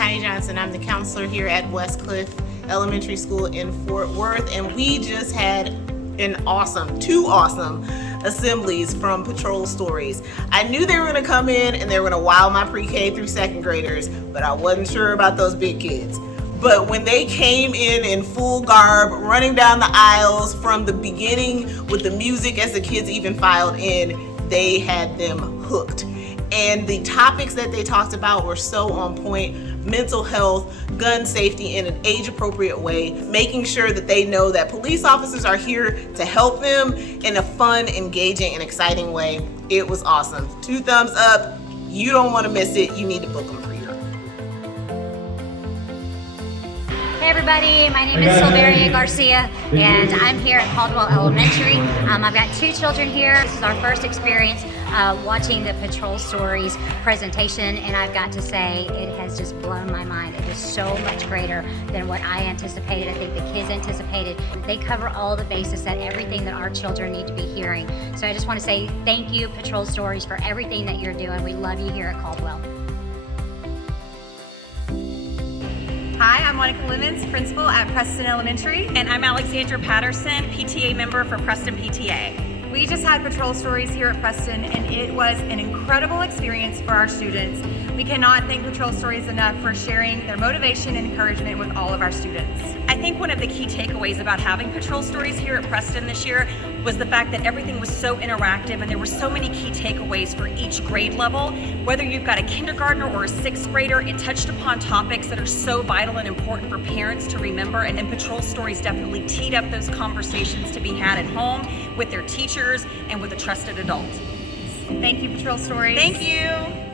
Connie Johnson. I'm the counselor here at Westcliff Elementary School in Fort Worth, and we just had two awesome assemblies from Patrol Stories. I knew they were gonna come in and they were gonna wow my pre-K through second graders, but I wasn't sure about those big kids. But when they came in full garb, running down the aisles from the beginning with the music as the kids even filed in, they had them hooked. And the topics that they talked about were so on point: mental health, gun safety in an age-appropriate way, making sure that they know that police officers are here to help them in a fun, engaging, and exciting way. It was awesome. 2 thumbs up. You don't want to miss it. You need to book them for you. Hey everybody, my name is Silveria Garcia and I'm here at Caldwell Elementary. I've got 2 children here. This is our first experience watching the Patrol Stories presentation, and I've got to say it has just blown my mind. It is so much greater than what I anticipated. I think the kids anticipated. They cover all the bases, that everything that our children need to be hearing. So I just want to say thank you, Patrol Stories, for everything that you're doing. We love you here at Caldwell. Hi, I'm Monica Lemons, principal at Preston Elementary. And I'm Alexandra Patterson, PTA member for Preston PTA. We just had Patrol Stories here at Preston, and it was an incredible experience for our students. We cannot thank Patrol Stories enough for sharing their motivation and encouragement with all of our students. I think one of the key takeaways about having Patrol Stories here at Preston this year was the fact that everything was so interactive and there were so many key takeaways for each grade level. Whether you've got a kindergartner or a 6th grader, it touched upon topics that are so vital and important for parents to remember, and Patrol Stories definitely teed up those conversations to be had at home with their teachers and with a trusted adult. Thank you, Patrol Stories. Thank you.